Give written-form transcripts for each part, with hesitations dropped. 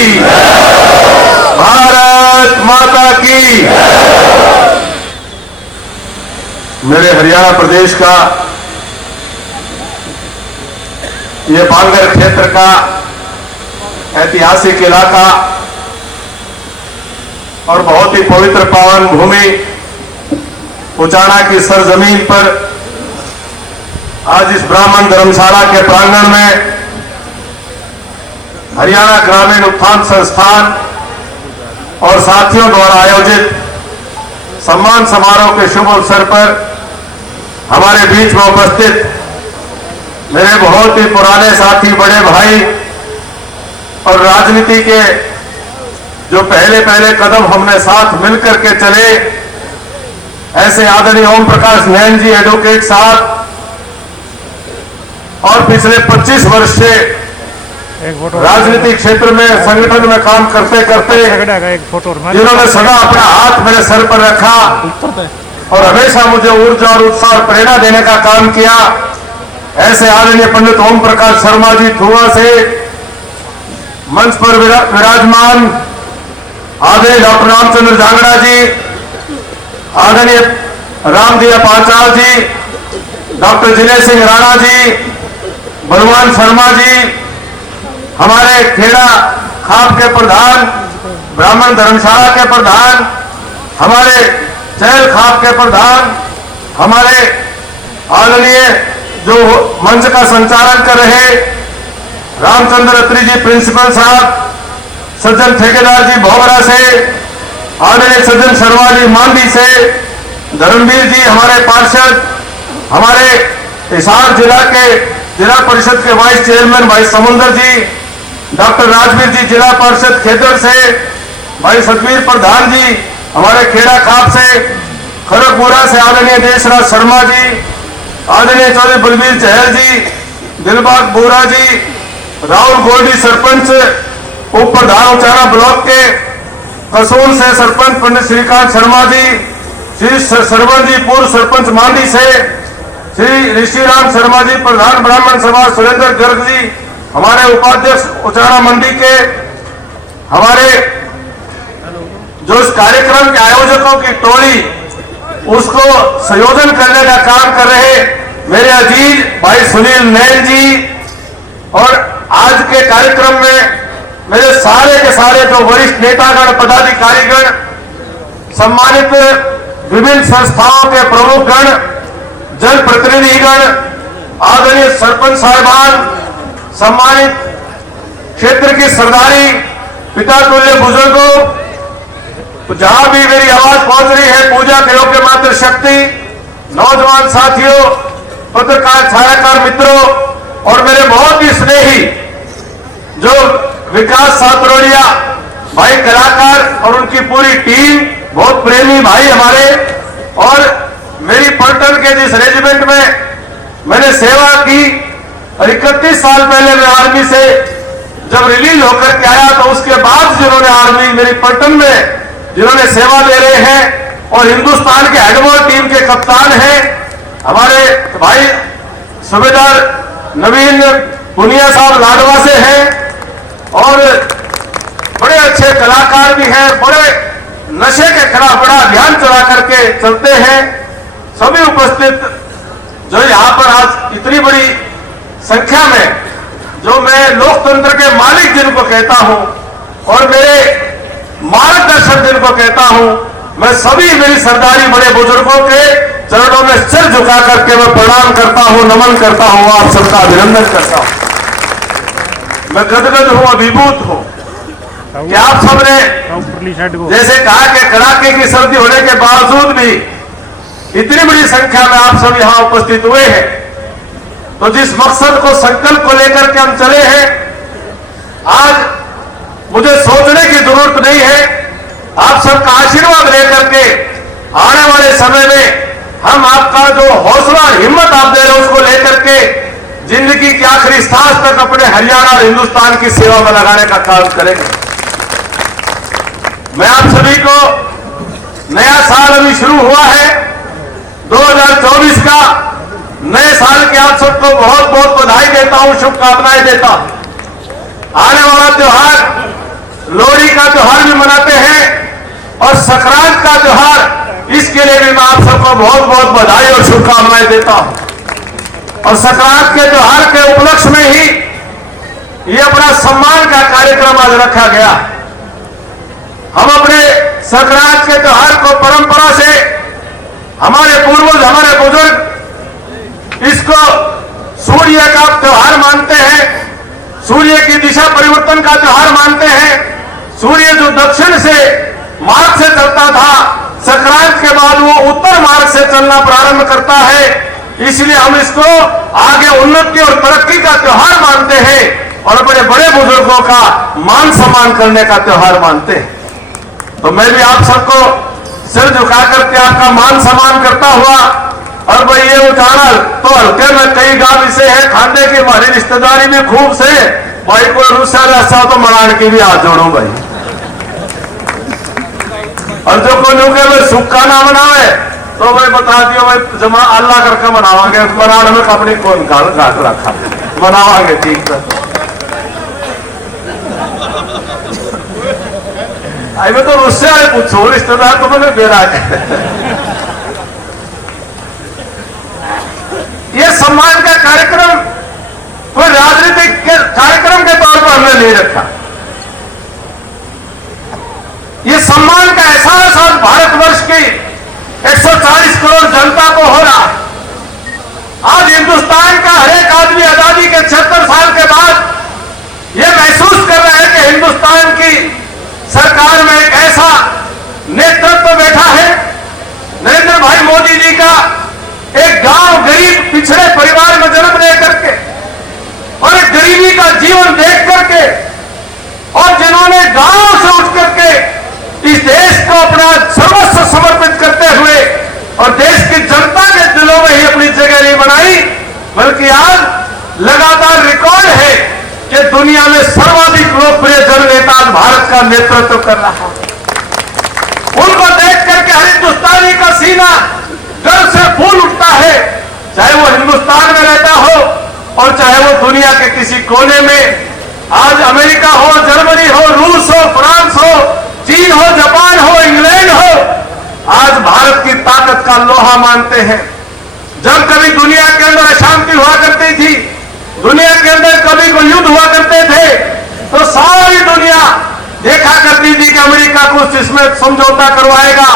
की, भारत माता की। मेरे हरियाणा प्रदेश का ये बांगर क्षेत्र का ऐतिहासिक इलाका और बहुत ही पवित्र पावन भूमि उचाना की सरजमीन पर आज इस ब्राह्मण धर्मशाला के प्रांगण में हरियाणा ग्रामीण उत्थान संस्थान और साथियों द्वारा आयोजित सम्मान समारोह के शुभ अवसर पर हमारे बीच में उपस्थित मेरे बहुत ही पुराने साथी, बड़े भाई और राजनीति के जो पहले पहले कदम हमने साथ मिलकर के चले, ऐसे आदरणीय ओम प्रकाश नैन जी एडवोकेट साहब, और पिछले 25 वर्ष से राजनीतिक क्षेत्र में संगठन में काम करते करते जिन्होंने सदा अपना हाथ मेरे सर पर रखा और हमेशा मुझे ऊर्जा और उत्साह और प्रेरणा देने का काम किया, ऐसे आदरणीय पंडित ओम प्रकाश शर्मा जी धुआ से मंच पर विराजमान आदरणीय डॉक्टर रामचंद्र जांगड़ा जी, आदरणीय रामदिया पांचाल जी, डॉक्टर जिनेश सिंह राणा जी, बलवान शर्मा जी, हमारे खेड़ा खाप के प्रधान, ब्राह्मण धर्मशाला के प्रधान, हमारे चैल खाप के प्रधान, हमारे आदरणीय जो मंच का संचालन कर रहे रामचंद्र अत्री जी प्रिंसिपल साहब, सज्जन ठेकेदार जी भोगरा से, आदरणीय सज्जन शर्मा जी मांडी से, धर्मवीर जी हमारे पार्षद, हमारे हिसार जिला के जिला परिषद के वाइस चेयरमैन भाई समुंदर जी, डॉक्टर राजवीर जी जिला परिषद खेतर से, भाई सतवीर प्रधान जी हमारे खेड़ा खाप से, खड़गपुरा से आदरणीय देशराज शर्मा जी, आदरणीय चौधरी बलबीर चहल जी, दिलबाग बोरा जी, राहुल गोल्डी सरपंच उप प्रधान उचाना ब्लॉक के, कसूर से सरपंच पंडित श्रीकांत शर्मा जी, श्री सरवन जी पूर्व सरपंच मांडी से, श्री ऋषिराम शर्मा जी प्रधान ब्राह्मण समाज सुरेंद्र गर्ग जी, हमारे उपाध्यक्ष उचाना मंडी के, हमारे जो इस कार्यक्रम के आयोजकों की टोली उसको संयोजन करने का काम कर रहे मेरे अजीज भाई सुनील नैन जी, और आज के कार्यक्रम में मेरे सारे के सारे जो वरिष्ठ नेतागण, पदाधिकारीगण, सम्मानित विभिन्न संस्थाओं के प्रमुखगण, जनप्रतिनिधिगण, आदरणीय सरपंच साहिबान, सम्मानित क्षेत्र की सरदारी, पिता तुल्य बुजुर्गों, जहां भी मेरी आवाज पहुंच रही है, पूजा के योग्य मात्र शक्ति, नौजवान साथियों, पत्रकार छायाकार मित्रों और मेरे बहुत ही स्नेही जो विकास सातरोड़िया भाई कलाकार और उनकी पूरी टीम, बहुत प्रेमी भाई हमारे, और मेरी पलटन के जिस रेजिमेंट में मैंने सेवा की और 31 साल पहले मैं आर्मी से जब रिलीज होकर के आया, तो उसके बाद जिन्होंने आर्मी मेरी पलटन में जिन्होंने सेवा दे रहे हैं और हिंदुस्तान के हेडबॉल टीम के कप्तान हैं हमारे भाई सूबेदार नवीन पुनिया साहब लाडवा से हैं, और बड़े अच्छे कलाकार भी हैं, बड़े नशे के खिलाफ बड़ा अभियान चला करके चलते हैं। सभी उपस्थित जो यहाँ पर आज इतनी बड़ी संख्या में, जो मैं लोकतंत्र के मालिक जिनको कहता हूं और मेरे मार्गदर्शक जिनको कहता हूं, मैं सभी मेरी सरदारी बड़े बुजुर्गों के चरणों में सिर झुका करके मैं प्रणाम करता हूं, नमन करता हूं, आप सबका अभिनंदन करता हूं। मैं गदगद हूं, अभिभूत हूं कि आप सबने जैसे कहा कि कड़ाके की सर्दी होने के बावजूद भी इतनी बड़ी संख्या में आप सब यहां उपस्थित हुए हैं। तो जिस मकसद को, संकल्प को लेकर के हम चले हैं, आज मुझे सोचने की जरूरत नहीं है, आप सबका आशीर्वाद लेकर के आने वाले समय में हम आपका जो हौसला हिम्मत आप दे रहे हो उसको लेकर के जिंदगी की आखिरी सांस तक अपने हरियाणा और हिंदुस्तान की सेवा में लगाने का काम करेंगे। मैं आप सभी को, नया साल अभी शुरू हुआ है 2024 का, नए साल के आप सबको बहुत बहुत बधाई देता हूं, शुभकामनाएं देता हूं। आने वाला त्योहार त्योहार भी मनाते हैं और संक्रांत का त्योहार, इसके लिए भी मैं आप सबको बहुत बहुत बधाई और शुभकामनाएं देता हूं। और संक्रांत के त्योहार के उपलक्ष्य में ही ये अपना सम्मान का कार्यक्रम आज रखा गया। हम अपने संक्रांत के त्योहार को परंपरा से हमारे पूर्वज, हमारे बुजुर्ग इसको सूर्य का त्योहार मानते हैं, सूर्य की दिशा परिवर्तन का त्योहार मानते हैं। सूर्य जो दक्षिण से मार्ग से चलता था, संक्रांत के बाद वो उत्तर मार्ग से चलना प्रारंभ करता है, इसलिए हम इसको आगे उन्नति और तरक्की का त्योहार मानते हैं और अपने बड़े बुजुर्गों का मान सम्मान करने का त्योहार मानते हैं। तो मैं भी आप सबको सिर झुका करके आपका मान सम्मान करता हुआ, और भाई ये उठाना तो हल्के में कई गांव इसे है खाने की, हमारी रिश्तेदारी भी खूब से, भाई कोई रुस्सा रस्सा तो मनाने की भी हाथ जोड़ो भाई। और जो कोई नुके में सुक्का ना बनावे तो भाई बता दियो भाई जमा अल्लाह करके मनावागे, बनाने में अपनी कौन घाट रखा मनावागे, ठीक है। आई मैं तो रुस्से आए पूछो रिश्तेदार तो मैंने बेरा ये सम्मान का कार्यक्रम कोई राजनीतिक कार्यक्रम के तौर पर हमने नहीं रखा। ये सम्मान का एहसास आज भारतवर्ष की 140 करोड़ जनता को हो रहा है। आज हिंदुस्तान का हर एक आदमी आजादी के 76 साल के बाद यह महसूस कर रहा है कि हिंदुस्तान की सरकार में एक ऐसा नेतृत्व बैठा है, नरेंद्र भाई मोदी जी का, एक गांव गरीब पिछड़े परिवार में जन्म लेकर के और एक गरीबी का जीवन देख करके, और जिन्होंने गांव से उठ करके इस देश को अपना सर्वस्व समर्पित करते हुए और देश की जनता के दिलों में ही अपनी जगह नहीं बनाई, बल्कि आज लगातार रिकॉर्ड है कि दुनिया में सर्वाधिक लोकप्रिय जननेता भारत का नेतृत्व कर रहा है। उनको देख करके हर हिंदुस्तानी का सीना गर्व से फूल उठता है, चाहे वो हिंदुस्तान में रहता हो और चाहे वो दुनिया के किसी कोने में। आज अमेरिका हो, जर्मनी हो, रूस हो, फ्रांस हो, चीन हो, जापान हो, इंग्लैंड हो, आज भारत की ताकत का लोहा मानते हैं। जब कभी दुनिया के अंदर अशांति हुआ करती थी, दुनिया के अंदर कभी कोई युद्ध हुआ करते थे, तो सारी दुनिया देखा करती थी कि अमेरिका कुछ इसमें समझौता करवाएगा,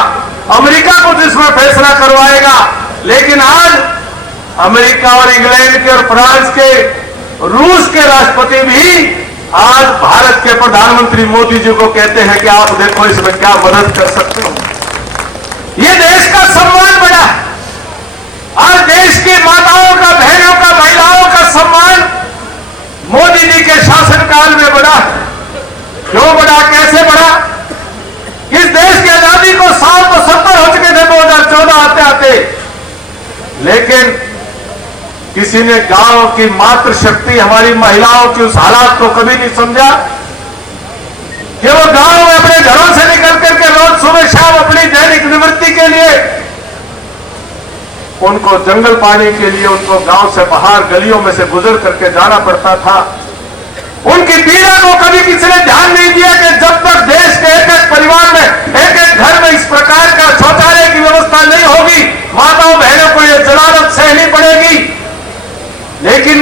अमेरिका कुछ इसमें फैसला करवाएगा। लेकिन आज अमेरिका और इंग्लैंड के और फ्रांस के, रूस के राष्ट्रपति भी आज भारत के प्रधानमंत्री मोदी जी को कहते हैं कि आप देखो इसमें क्या मदद कर सकते हो। ये देश का सम्मान बढ़ा है। आज देश की माताओं का, बहनों का, महिलाओं का सम्मान मोदी जी के शासनकाल में बढ़ा। क्यों बढ़ा, कैसे बढ़ा? इस देश की आजादी को साल तो 70 हो चुके थे 2014 आते आते, लेकिन किसी ने गांव की मातृशक्ति, हमारी महिलाओं की उस हालात को कभी नहीं समझा कि वो गांव में अपने घरों से निकल करके रोज सुबह शाम अपनी दैनिक निवृत्ति के लिए, उनको जंगल पाने के लिए उनको गांव से बाहर गलियों में से गुजर करके जाना पड़ता था। उनकी पीड़ा को कभी किसी ने ध्यान नहीं दिया कि जब तक देश के एक एक परिवार में, एक एक घर में इस प्रकार का शौचालय की व्यवस्था नहीं होगी, माताओं बहनों को यह जलालत सहनी पड़ेगी। लेकिन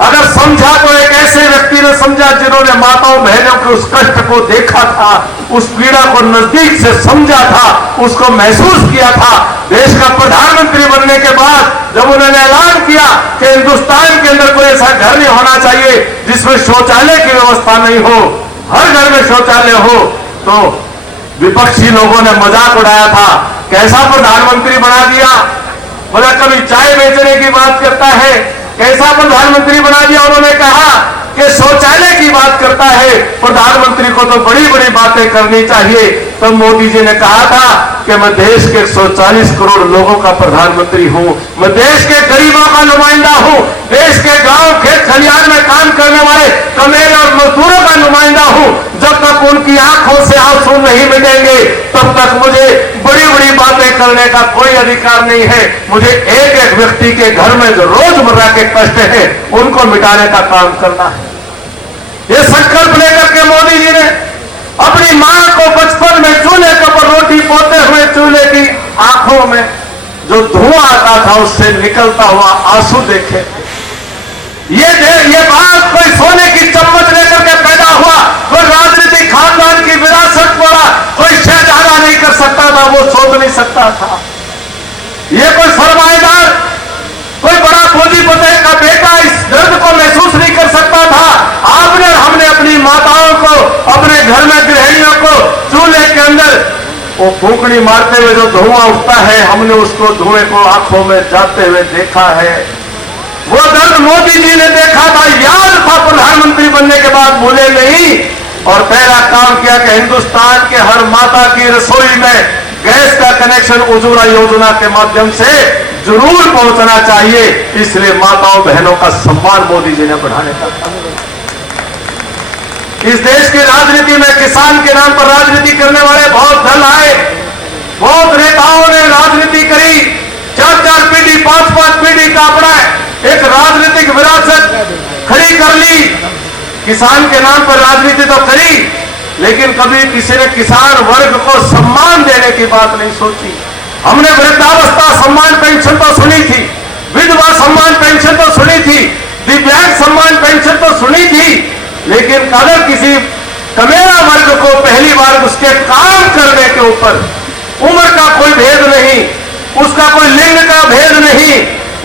अगर समझा तो एक ऐसे व्यक्ति ने समझा जिन्होंने माताओं बहनों के उस कष्ट को देखा था, उस पीड़ा को नजदीक से समझा था, उसको महसूस किया था। देश का प्रधानमंत्री बनने के बाद जब उन्होंने ऐलान किया कि हिंदुस्तान के अंदर कोई ऐसा घर नहीं होना चाहिए जिसमें शौचालय की व्यवस्था नहीं हो, हर घर में शौचालय हो, तो विपक्षी लोगों ने मजाक उड़ाया था, कैसा प्रधानमंत्री बना दिया, बोला कभी चाय बेचने की बात करता है, कैसा प्रधानमंत्री बना दिया। उन्होंने कहा कि शौचालय की बात करता है, प्रधानमंत्री को तो बड़ी बड़ी बातें करनी चाहिए। तो मोदी जी ने कहा था कि मैं देश के 140 करोड़ लोगों का प्रधानमंत्री हूं, मैं देश के गरीबों का नुमाइंदा हूं, देश के गांव खेत खलिहान में काम करने वाले कमेल और मजदूरों का नुमाइंदा हूं। जब तक उनकी आंखों से आंसू नहीं मिटेंगे तब तक मुझे बड़ी बड़ी बातें करने का कोई अधिकार नहीं है। मुझे एक एक व्यक्ति के घर में जो रोजमर्रा के कष्ट है उनको मिटाने का काम करना है। ये संकल्प लेकर के मोदी जी ने अपनी मां को बचपन में चूल्हे के ऊपर रोटी पोते हुए चूल्हे की आंखों में जो धुआं आता था उससे निकलता हुआ आंसू देखे। ये बात कोई सोने की चम्मच लेकर के पैदा हुआ, कोई राजनीतिक खानदान की विरासत वाला कोई शहजादा नहीं कर सकता था, वो सोच नहीं सकता था। ये कोई सरमाएदार, कोई बड़ा पूंजीपति का बेटा इस दर्द को महसूस नहीं कर सकता था। आपने और हमने अपनी माताओं को, अपने घर में गृहिणियों को चूल्हे के अंदर वो फूंकनी मारते हुए जो धुआं उठता है, हमने उसको धुएं को आंखों में जाते हुए देखा है। वो दर्द मोदी जी ने देखा था, याद था, प्रधानमंत्री बनने के बाद भूले नहीं। और पहला काम किया कि हिंदुस्तान के हर माता की रसोई में गैस का कनेक्शन उज्ज्वला योजना के माध्यम से जरूर पहुंचना चाहिए। इसलिए माताओं बहनों का सम्मान मोदी जी ने बढ़ाने का काम। इस देश की राजनीति में किसान के नाम पर राजनीति करने वाले बहुत दल आए, बहुत नेताओं ने राजनीति करी, 4-4 पीढ़ी 5-5 पीढ़ी का अपना एक राजनीतिक विरासत खड़ी कर ली। किसान के नाम पर राजनीति तो करी, लेकिन कभी किसी ने किसान वर्ग को सम्मान देने की बात नहीं सोची। हमने वृद्धावस्था सम्मान पेंशन तो सुनी थी, विधवा सम्मान पेंशन तो सुनी थी, दिव्यांग सम्मान पेंशन तो सुनी थी, लेकिन अगर किसी कमेरा वर्ग को पहली बार उसके काम करने के ऊपर उम्र का कोई भेद नहीं, उसका कोई लिंग का भेद नहीं,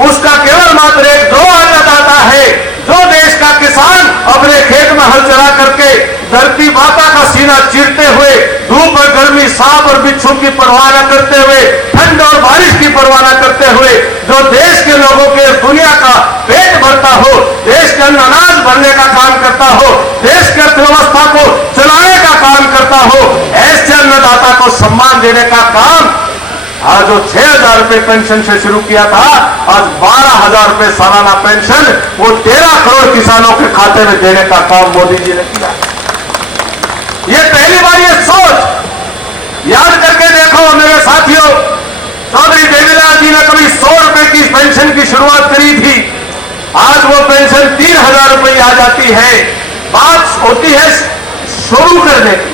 उसका केवल मात्र एक दो आदत आता है। जो देश का किसान अपने खेत में हल चला करके धरती माता का सीना चीरते हुए, धूप और गर्मी, सांप और बिच्छू की परवाह न करते हुए, ठंड और बारिश की परवाह न करते हुए, जो देश के लोगों के दुनिया का पेट भरता हो, देश के अनाज भरने का काम करता हो, देश की अर्थव्यवस्था को चलाने का काम करता हो, ऐसे अन्नदाता को सम्मान देने का काम आज जो 6,000 रुपए पेंशन से शुरू किया था, आज 12,000 रुपए सालाना पेंशन वो 13 करोड़ किसानों के खाते में देने का काम मोदी जी ने किया। ये पहली बार ये सोच याद करके देखो मेरे साथियों, चौधरी देवीलाल जी ने कभी 100 रुपए की पेंशन की शुरुआत करी थी, आज वो पेंशन 3,000 रुपए आ जाती है। बात होती है शुरू करने की,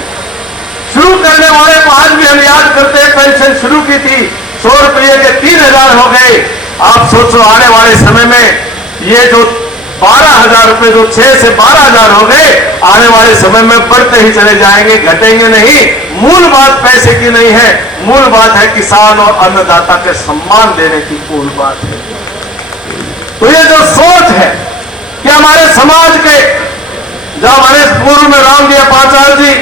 शुरू करने वाले को आज भी हम याद करते हैं। पेंशन शुरू की थी 100 रुपये के 3,000 हो गए। आप सोचो आने वाले समय में ये जो 12,000 रुपए जो 6 से 12,000 हो गए, आने वाले समय में बढ़ते ही चले जाएंगे, घटेंगे नहीं। मूल बात पैसे की नहीं है, मूल बात है किसान और अन्नदाता के सम्मान देने की मूल बात है। तो ये जो सोच है कि हमारे समाज के, जब हमारे पूर्व में रामदिया पांचाल जी,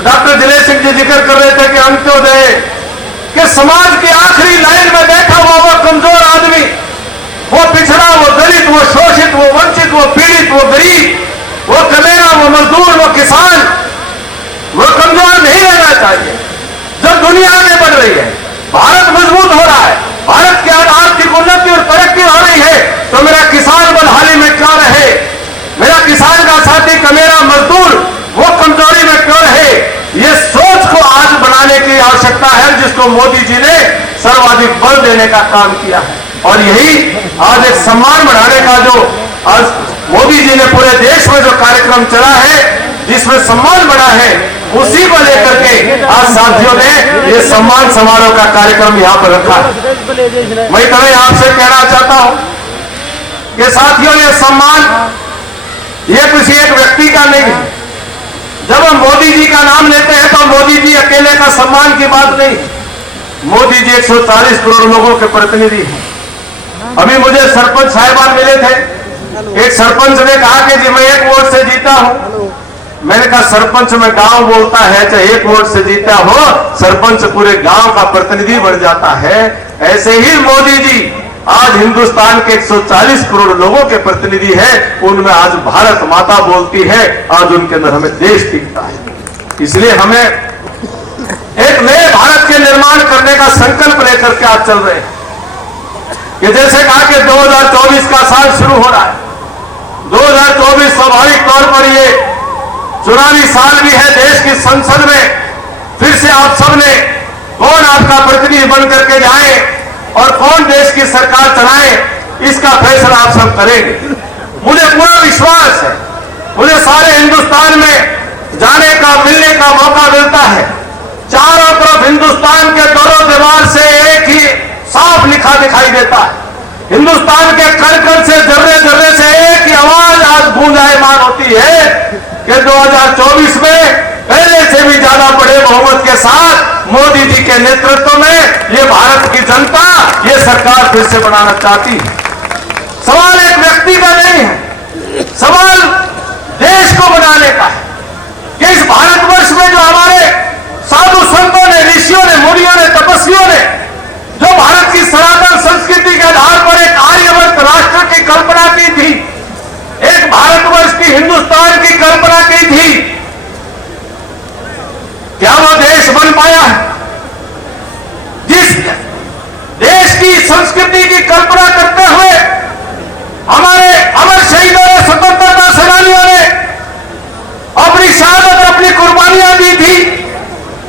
डॉक्टर दिलेश सिंह जी जिक्र कर रहे थे कि अंत्योदय के समाज की आखिरी लाइन में बैठा हुआ वो कमजोर आदमी, वो पिछड़ा, वो दलित, वो शोषित, वो वंचित, वो पीड़ित, वो गरीब, वो कमेरा, वो मजदूर, वो किसान, वो कमजोर नहीं रहना चाहिए। जब दुनिया आगे बढ़ रही है, भारत मजबूत हो रहा है, भारत की आर्थिक उन्नति और तरक्की हो रही है, तो मेरा किसान बदहाली में क्यों रहे? मेरा किसान का साथी कमेरा मजदूर वो कमजोरी में क्यों रहे? ये सोच को आज बनाने की आवश्यकता है, जिसको मोदी जी ने सर्वाधिक बल देने का काम किया है। और यही आज एक सम्मान बढ़ाने का जो आज मोदी जी ने पूरे देश में जो कार्यक्रम चला है, जिसमें सम्मान बढ़ा है, उसी को लेकर के आज साथियों ने ये सम्मान समारोह का कार्यक्रम यहाँ पर रखा है। मैं कभी आपसे कहना चाहता हूं कि साथियों, ये सम्मान ये किसी एक व्यक्ति का नहीं है। जब हम मोदी जी का नाम लेते हैं तो मोदी जी अकेले का सम्मान की बात नहीं, मोदी जी 140 करोड़ लोगों के प्रतिनिधि हैं। अभी मुझे सरपंच साहिबान मिले थे, एक सरपंच ने कहा कि जी मैं 1 वोट से जीता हूं। मैंने कहा सरपंच में गांव बोलता है, चाहे 1 वोट से जीता हो, सरपंच पूरे गांव का प्रतिनिधि बन जाता है। ऐसे ही मोदी जी आज हिंदुस्तान के 140 करोड़ लोगों के प्रतिनिधि है, उनमें आज भारत माता बोलती है, आज उनके अंदर हमें देश दिखता है। इसलिए हमें एक नए भारत के निर्माण करने का संकल्प लेकर के आज चल रहे हैं। कि जैसे कहा कि 2024 का साल शुरू हो रहा है, 2024 स्वाभाविक तौर पर ये चुनावी साल भी है। देश की संसद में फिर से आप सबने कौन आपका प्रतिनिधि बन करके जाए और कौन देश की सरकार चलाए, इसका फैसला आप सब करेंगे। मुझे पूरा विश्वास है, मुझे सारे हिंदुस्तान में जाने का, मिलने का मौका मिलता है, चारों तरफ हिंदुस्तान के दरों दीवार से एक ही साफ लिखा दिखाई देता है। हिंदुस्तान के कण कण से, जर्रे जर्रे से एक ही आवाज आज गूंजायमान होती है कि 2024 में पहले से भी ज्यादा बड़े बहुमत के साथ मोदी जी के नेतृत्व में ये भारत की जनता ये सरकार फिर से बनाना चाहती है। सवाल एक व्यक्ति का नहीं है, सवाल देश को बनाने का है कि इस भारतवर्ष में जो हमारे साधु संतों ने, ऋषियों ने, मुनियों ने, तपस्वियों ने जो भारत की सनातन संस्कृति के आधार पर एक आर्यवर्त राष्ट्र की कल्पना की थी, एक भारतवर्ष की, हिंदुस्तान की कल्पना की थी, क्या वो देश बन पाया है? जिस देश की संस्कृति की कल्पना करते हुए हमारे अमर शहीदों ने, स्वतंत्रता सेनानियों ने अपनी शहादत, अपनी कुर्बानियां दी थी।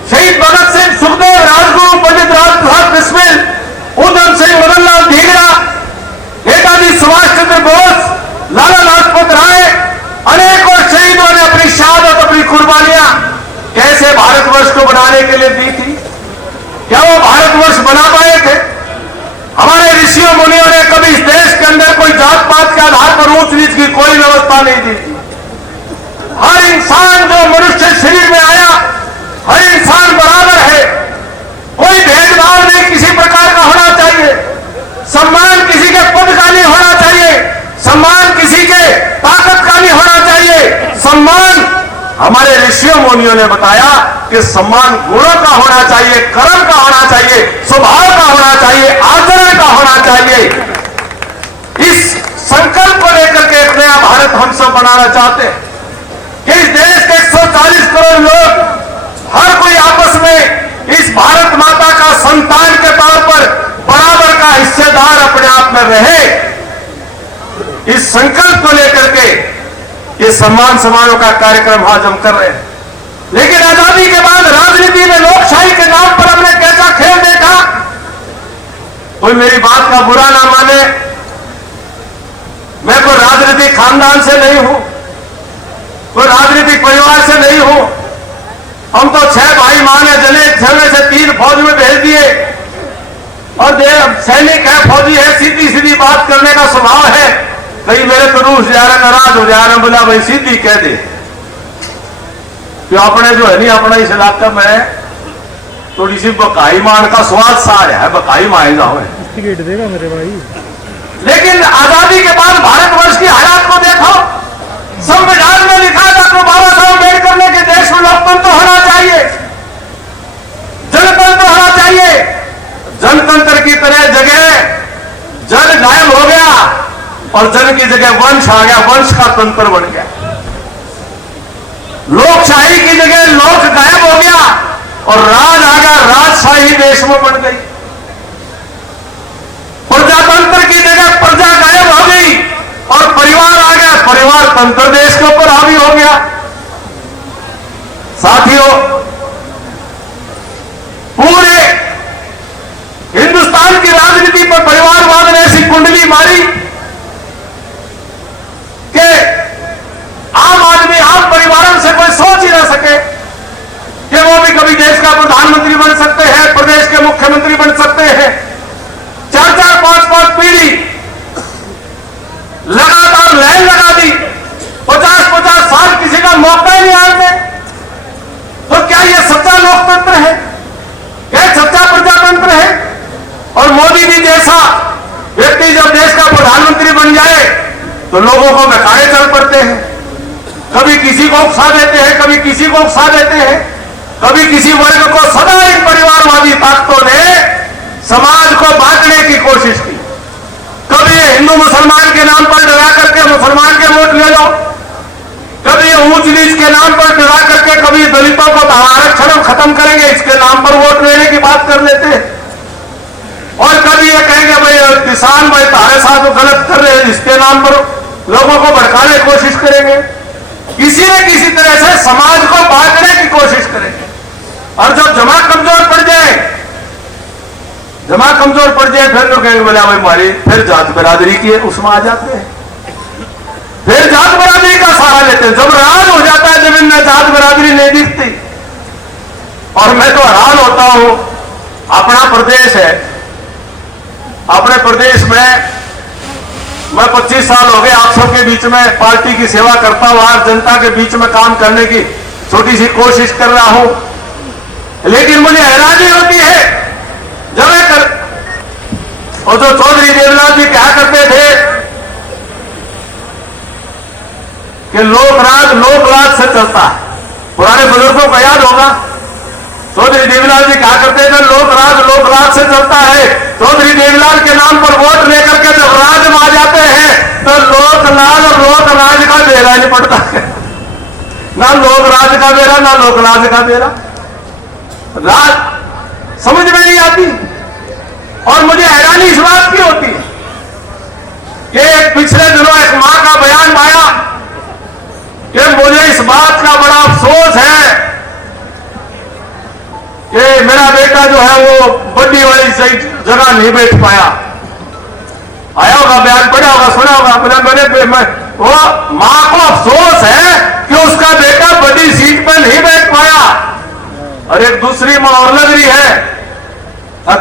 शहीद भगत सिंह, सुखदेव, राजगुरु, पंडित राज प्रसाद बिस्मिल, उधम सिंह, मदन लाल ढींगरा, नेताजी सुभाष चंद्र बोस, लाला लाजपत राय, अनेकों शहीदों ने अपनी शहादत, अपनी कुर्बानियां कैसे भारतवर्ष को बनाने के लिए दी थी? क्या वो भारतवर्ष बना पाए थे? हमारे ऋषियों मुनियों ने कभी इस देश के अंदर कोई जात पात के आधार पर ऊंच नीच की कोई व्यवस्था नहीं दी थी। हर इंसान जो मनुष्य शरीर में आया, हर इंसान बराबर है, कोई भेदभाव नहीं किसी प्रकार का होना चाहिए, सम्मान किसी के पद का नहीं होना चाहिए, सम्मान किसी के ताकत का नहीं होना चाहिए। सम्मान हमारे ऋषियों मुनियों ने बताया कि सम्मान गुणों का होना चाहिए, कर्म का होना चाहिए, स्वभाव का होना चाहिए, आचरण का होना चाहिए। इस संकल्प को लेकर के एक नया भारत हम सब बनाना चाहते हैं कि इस देश के 140 करोड़ लोग हर कोई आपस में इस भारत माता का संतान के तौर पर बराबर का हिस्सेदार अपने आप में रहे। इस संकल्प को लेकर के ये सम्मान समारोह का कार्यक्रम आज हम कर रहे हैं। लेकिन आजादी के बाद राजनीति में लोकशाही के नाम पर हमने कैसा खेल देखा। कोई मेरी बात का बुरा ना माने, मैं कोई राजनीतिक खानदान से नहीं हूं, कोई राजनीतिक परिवार से नहीं हूं। हम तो 6 भाई माने जने, 6 में से 3 फौज में भेज दिए और सैनिक है, फौजी है, सीधी सीधी बात करने का स्वभाव है। कई मेरे तो रूस जा रहे, नाराज हो जा रहे, बोला भाई सीधी कह दे कि अपने जो है नहीं, अपना इस इलाके में थोड़ी सी बकाई मान का स्वाद सा है, बकाई माए जाओ टिकट देगा मेरे भाई। लेकिन आजादी के बाद भारतवर्ष की हालात को देखो। संविधान में लिखा था डॉक्टर बाबा साहब अम्बेडकर ने कि देश में लोकतंत्र होना चाहिए, जनतंत्र होना चाहिए। जनतंत्र की तरह जगह जन गायब हो गया और जन की जगह वंश आ गया, वंश का तंत्र बन गया। लोकशाही की जगह लोक गायब हो गया और राज आ गया, राजशाही देश में बन गई। प्रजातंत्र की जगह प्रजा गायब हो गई और परिवार आ गया, परिवार तंत्र देश के ऊपर हावी हो गया। साथियों, पूरे हिंदुस्तान की राजनीति पर परिवारवाद ने ऐसी कुंडली मारी कि आम आदमी, आम परिवारों से कोई सोच ही ना सके कि वो भी कभी देश का प्रधानमंत्री बन सकते हैं, प्रदेश के मुख्यमंत्री बन सकते हैं। 4-4, 5-5 पीढ़ी लगातार लाइन लगा दी, 50-50 साल किसी का मौका ही नहीं आने। तो क्या ये सच्चा लोकतंत्र है? क्या सच्चा प्रजातंत्र है? और मोदी जी जैसा व्यक्ति जब देश का प्रधानमंत्री बन जाए तो लोगों को बहकाए चल पड़ते हैं। कभी किसी को उकसा देते हैं, कभी किसी को उकसा देते हैं, कभी किसी वर्ग को। सदा इन परिवारवादी ताकतों ने समाज को बांटने की कोशिश की। कभी ये हिंदू मुसलमान के नाम पर डरा करके मुसलमान के वोट ले लो, कभी ये ऊंच नीच के नाम पर डरा करके, कभी दलितों को आरक्षण खत्म करेंगे इसके नाम पर वोट लेने की बात कर लेते हैं, और कभी ये कहेंगे भाई किसान भाई तुम्हारे साथ तो गलत कर रहे हैं, इसके नाम पर लोगों को भड़काने की कोशिश करेंगे। किसी न किसी तरह से समाज को बांटने की कोशिश करेंगे। और जब जमा कमजोर पड़ जाए, फिर लोग कहेंगे बोले भाई हमारी फिर जात बरादरी की है, उसमें आ जाते हैं, फिर जात बरादरी का सहारा लेते हैं। जब राज हो जाता है, जब इनमें जात बरादरी नहीं दिखती, और मैं तो हैरान होता हूं, अपना प्रदेश है, अपने प्रदेश में मैं 25 साल हो गए आप सबके बीच में पार्टी की सेवा करता हूं, हर जनता के बीच में काम करने की छोटी सी कोशिश कर रहा हूं, लेकिन मुझे हैरानी होती है जब और जो चौधरी देवलाल जी क्या करते थे कि लोकराज से चलता है। पुराने बुजुर्गों को याद होगा, चौधरी देवलाल जी क्या करते थे, लोकराज से चलता है। चौधरी देवलाल के नाम पर वोट लेकर के जब राज में आ जाते हैं तो लोकराज का बेड़ा नहीं पड़ता है, ना लोकराज का बेड़ा ना लोकराज का बेड़ा, राज समझ में नहीं आती। और मुझे हैरानी इस बात की होती है कि पिछले दिनों एक मां का बयान आया कि मुझे इस बात का बड़ा अफसोस है कि मेरा बेटा जो है वो बड़ी वाली सही जगह नहीं बैठ पाया। आया होगा, बयान पढ़ा होगा, सुना होगा। मैंने वो मां को अफसोस है कि उसका बेटा बड़ी सीट पर नहीं बैठ पाया। और एक दूसरी मां और लग रही है,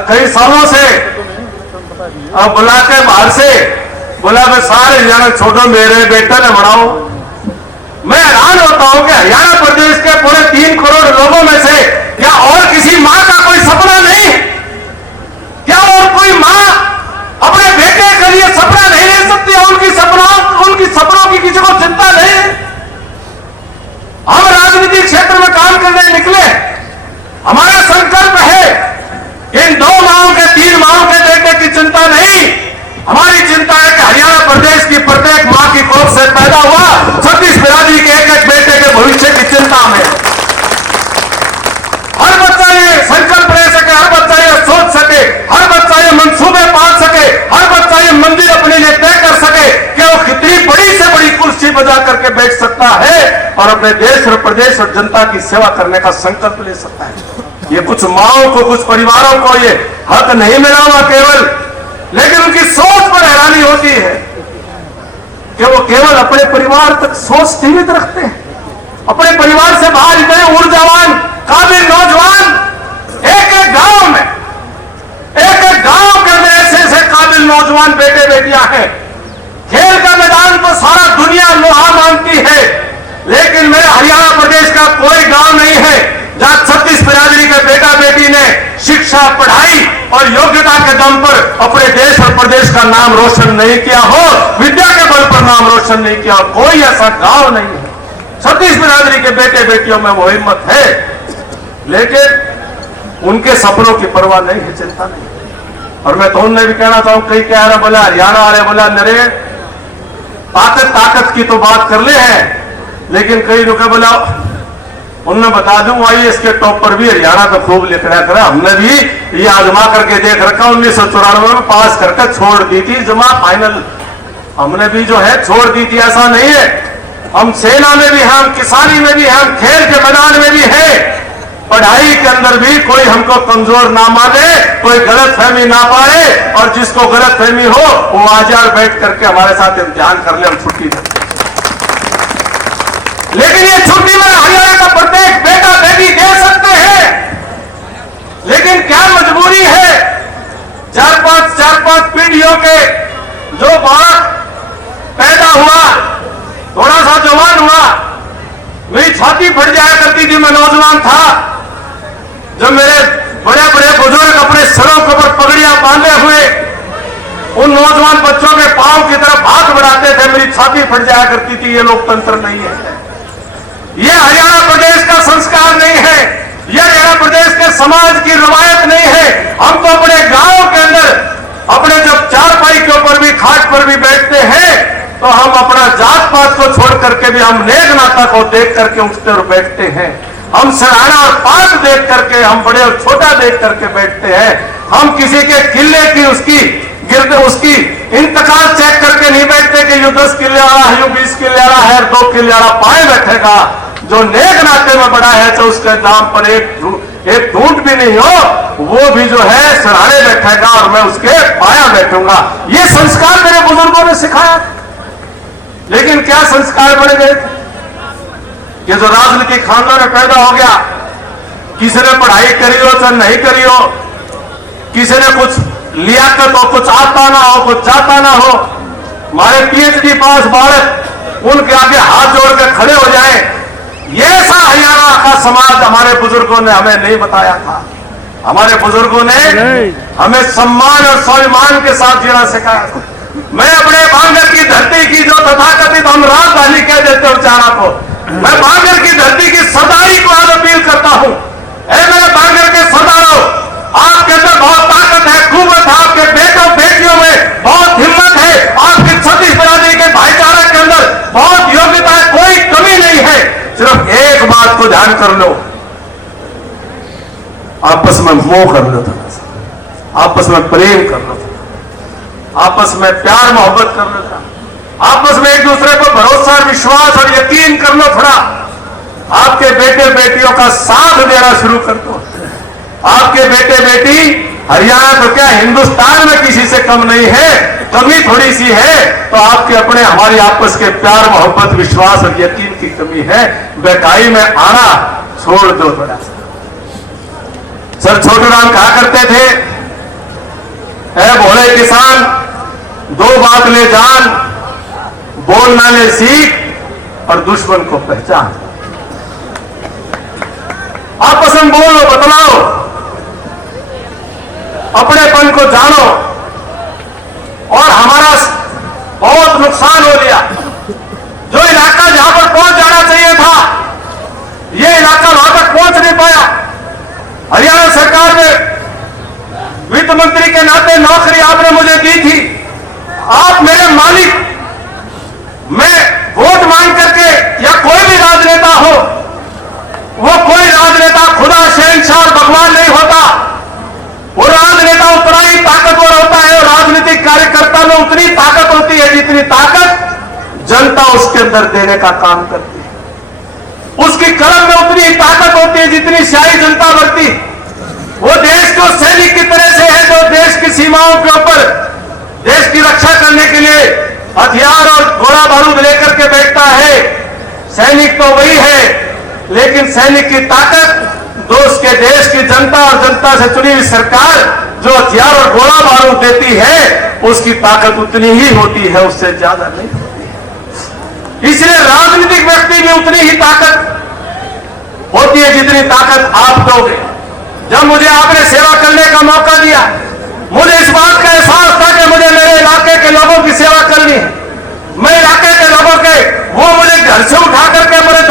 कई सालों से अब बुलाते बाहर से, बोला मैं सारे जाना छोड़ो, मेरे बेटे ने बढ़ाओ। मैं हैरान होता हूं कि हरियाणा प्रदेश के पूरे 3 करोड़ लोगों में से क्या और किसी मां का कोई सपना नहीं? क्या और कोई मां अपने बेटे के लिए सपना नहीं ले सकती? उनकी सपनों की किसी को चिंता नहीं है? हम राजनीतिक क्षेत्र में काम करने निकले, हमारा संकल्प है इन 2 माओं के 3 माओं के बेटे की चिंता नहीं, हमारी चिंता है कि हरियाणा प्रदेश की प्रत्येक मां की कोख से पैदा हुआ 36 बिरादरी के एक बेटे के भविष्य की चिंता में हर बच्चा ये संकल्प ले सके, हर बच्चा ये सोच सके, हर बच्चा ये मंसूबे पाल सके, हर बच्चा ये मंदिर अपने लिए तय कर सके कि वो कितनी बड़ी से बड़ी कुर्सी बजा करके बैठ सकता है और अपने देश और प्रदेश और जनता की सेवा करने का संकल्प ले सकता है। ये कुछ माओं को, कुछ परिवारों को ये हक नहीं मिला हुआ केवल, लेकिन उनकी सोच पर हैरानी होती है कि वो केवल अपने परिवार तक सोच सीमित रखते हैं। अपने परिवार से बाहर इतने ऊर्जावान काबिल नौजवान एक एक गांव के अंदर ऐसे काबिल नौजवान बेटे बेटियां हैं। खेल का मैदान तो सारा दुनिया लोहा मानती है, लेकिन मेरे हरियाणा प्रदेश का कोई गांव नहीं है जहां 36 बिरादरी के बेटा बेटी ने शिक्षा, पढ़ाई और योग्यता के दम पर अपने देश और प्रदेश का नाम रोशन नहीं किया हो, विद्या के बल पर नाम रोशन नहीं किया। कोई ऐसा गांव नहीं है। 36 बिरादरी के बेटे बेटियों में वो हिम्मत है, लेकिन उनके सपनों की परवाह नहीं है, चिंता नहीं है। और मैं तो उनने भी कहना चाहूं, कई कह रहे बोला हरियाणा वाले बोला नरे ताकत की तो बात कर ले है, लेकिन कई रुके बोला उनने बता दूं आइए इसके टॉप पर भी हरियाणा तो खूब लिखना करा। हमने भी ये आजमा करके देख रखा, 1994 में पास करके छोड़ दी थी जमा फाइनल, हमने भी जो है छोड़ दी थी, ऐसा नहीं है। हम सेना में भी हैं, हम किसानी में भी हैं, हम खेल के मैदान में भी हैं, पढ़ाई के अंदर भी कोई हमको कमजोर ना माने, कोई गलत फहमी ना पाए, और जिसको गलत फहमी हो वो आजार बैठ करके हमारे साथ इम्तिहान कर ले, हम छुट्टी देते। लेकिन ये छुट्टी में हरियाणा का प्रत्येक बेटा बेटी दे सकते हैं, लेकिन क्या मजबूरी है? 4-5 पीढ़ियों के जो बालक पैदा हुआ, थोड़ा सा जवान हुआ, मेरी छाती फट जाया करती थी, मैं नौजवान था, जब मेरे बड़े बड़े बुजुर्ग अपने सरों के ऊपर पगड़ियां बांधे हुए उन नौजवान बच्चों के पांव की तरफ हाथ बढ़ाते थे, मेरी छाती फट जाया करती थी। ये लोकतंत्र नहीं है, ये हरियाणा प्रदेश का संस्कार नहीं है, ये हरियाणा प्रदेश के समाज की रवायत नहीं है। हम तो अपने गांव के अंदर अपने जब चारपाई के ऊपर भी, खाट पर भी बैठते हैं, तो हम अपना जात पात को छोड़ करके भी हम नेक नाता को देख करके उठते और बैठते हैं। हम सराहना और पात देख करके, हम बड़े और छोटा देख करके बैठते हैं। हम किसी के किले की उसकी इंतकाल चेक करके नहीं बैठते कि यू 10 किले वाला है, यू 20 किले वाला है, 2 किले वाला पाए बैठेगा। जो नेक नाते में बड़ा है तो उसके नाम पर एक ढूंढ भी नहीं हो, वो भी जो है सराहने बैठेगा और मैं उसके पाया बैठूंगा। ये संस्कार मेरे बुजुर्गों ने सिखाया, लेकिन क्या संस्कार बन गए? ये जो राजनीतिक खानदान में पैदा हो गया, किसी ने पढ़ाई करी हो चाहे नहीं करी हो, किसी ने कुछ लियाकत हो, कुछ आता ना हो, कुछ जाता ना हो, हमारे पीएचडी पास बालक उनके आगे हाथ जोड़ के खड़े हो जाए, ये सा हरियाणा का समाज हमारे बुजुर्गों ने हमें नहीं बताया था। हमारे बुजुर्गों ने हमें सम्मान और स्वाभिमान के साथ जीना सिखाया था। मैं अपने बांगर की धरती की जो तथाकथित हम राजधानी कह देते उच्चारा को, मैं बांगर की धरती की सरदारी को आज अपील करता हूं। मेरे बांगर के सरदारों, आपके अंदर बहुत ताकत है, कुव्वत है, आपके बेटों बेटियों में बहुत हिम्मत है, आपकी छत्तीस बिरादरी के भाईचारे के अंदर बहुत योग्यता है, कोई कमी नहीं है। सिर्फ एक बात को ध्यान कर लो, आपस में मोह कर लो, थोड़ा सा आपस में प्रेम कर लो, आपस में प्यार मोहब्बत कर लो, आपस में एक दूसरे पर भरोसा विश्वास और यकीन कर लो। थोड़ा आपके बेटे बेटियों का साथ देना शुरू कर दो। आपके बेटे बेटी हरियाणा तो क्या हिंदुस्तान में किसी से कम नहीं है, कमी थोड़ी सी है तो आपके अपने हमारी आपस के प्यार मोहब्बत विश्वास और यकीन की कमी है। बेकाई में आना छोड़ दो थोड़ा सा। सर छोटू राम कहा करते थे, ऐ भोले किसान दो बात ले जान, बोलना ले सीख और दुश्मन को पहचान। आपस में बोलो, बतलाओ, अपनेपन को जानो। और हमारा बहुत नुकसान हो गया। जो इलाका जहां पर पहुंच जाना चाहिए था, यह इलाका वहां तक पहुंच नहीं पाया। हरियाणा सरकार ने वित्त मंत्री के नाते नौकरी आपने मुझे दी थी, आप मेरे मालिक, मैं वोट मांग करके या कोई भी राजनेता हो, वो कोई राजनेता खुदा शहंशाह और भगवान नहीं होता। वो राजनेता उतना ही ताकतवर होता है और राजनीतिक कार्यकर्ता में उतनी ताकत होती है जितनी ताकत जनता उसके अंदर देने का काम करती है। उसकी कलम में उतनी ही ताकत होती है जितनी शाही जनता बढ़ती। वो देश को सैनिक की तरह से है जो देश की सीमाओं के ऊपर देश की रक्षा करने के लिए हथियार और गोला बारूद लेकर के बैठता है। सैनिक तो वही है, लेकिन सैनिक की ताकत दोस्त के देश की जनता और जनता से चुनी हुई सरकार जो हथियार और गोला बारूद देती है, उसकी ताकत उतनी ही होती है, उससे ज्यादा नहीं होती है। इसलिए राजनीतिक व्यक्ति भी उतनी ही ताकत होती है जितनी ताकत आप दोगे। जब मुझे आपने सेवा करने का मौका दिया, मुझे इस बात का एहसास था कि मुझे मेरे इलाके के लोगों की सेवा करनी है। मैं इलाके के लोगों के, वो मुझे घर से उठा करके मुझे